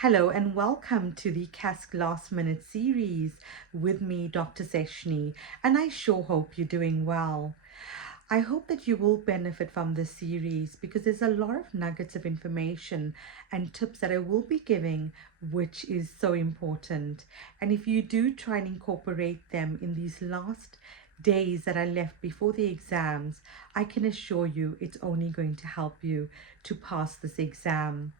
Hello and welcome to the CASC Last Minute series with me, Dr. Seshni, and I sure hope you're doing well. I hope that you will benefit from this series because there's a lot of nuggets of information and tips that I will be giving, which is so important. And if you do try and incorporate them in these last days that are left before the exams, I can assure you it's only going to help you to pass this exam.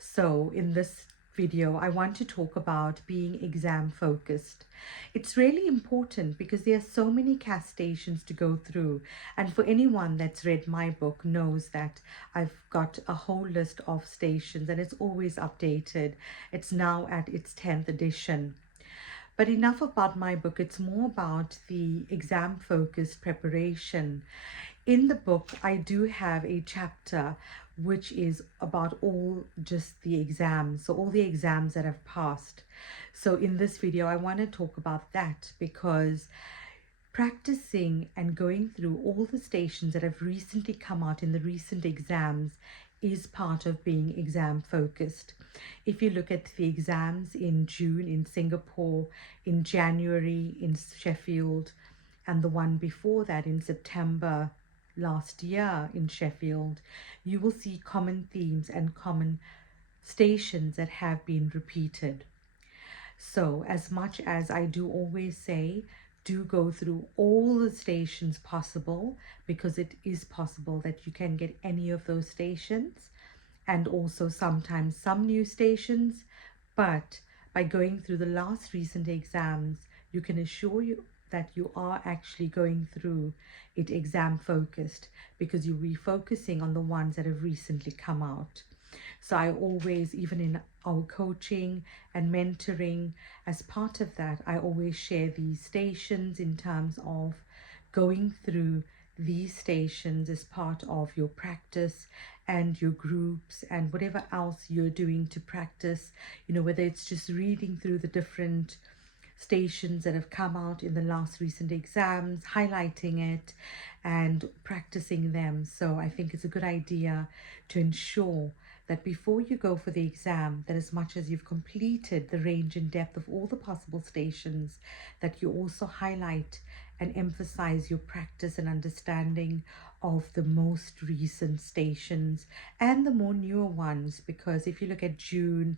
So in this video, I want to talk about being exam focused. It's really important because there are so many CAS stations to go through. And for anyone that's read my book knows that I've got a whole list of stations and it's always updated. It's now at its 10th edition. But enough about my book, it's more about the exam focused preparation. In the book, I do have a chapter which is about just the exams, so all the exams that I've passed. So in this video, I want to talk about that because practicing and going through all the stations that have recently come out in the recent exams is part of being exam focused. If you look at the exams in June in Singapore, in January in Sheffield, and the one before that in September last year in Sheffield, you will see common themes and common stations that have been repeated. So as much as I do always say, do go through all the stations possible, because it is possible that you can get any of those stations and also sometimes some new stations. But by going through the last recent exams, you can assure you that you are actually going through it exam focused, because you'll be focusing on the ones that have recently come out. So I always, even in our coaching and mentoring, as part of that, I always share these stations in terms of going through these stations as part of your practice and your groups and whatever else you're doing to practice, whether it's just reading through the different stations that have come out in the last recent exams, highlighting it and practicing them. So I think it's a good idea to ensure that before you go for the exam, that as much as you've completed the range and depth of all the possible stations, that you also highlight and emphasize your practice and understanding of the most recent stations and the more newer ones. Because if you look at June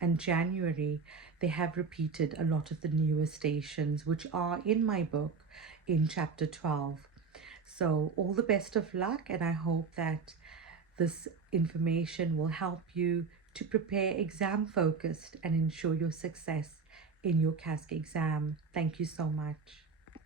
and January, they have repeated a lot of the newer stations, which are in my book in chapter 12. So all the best of luck, and I hope that this information will help you to prepare exam focused and ensure your success in your CASC exam. Thank you so much.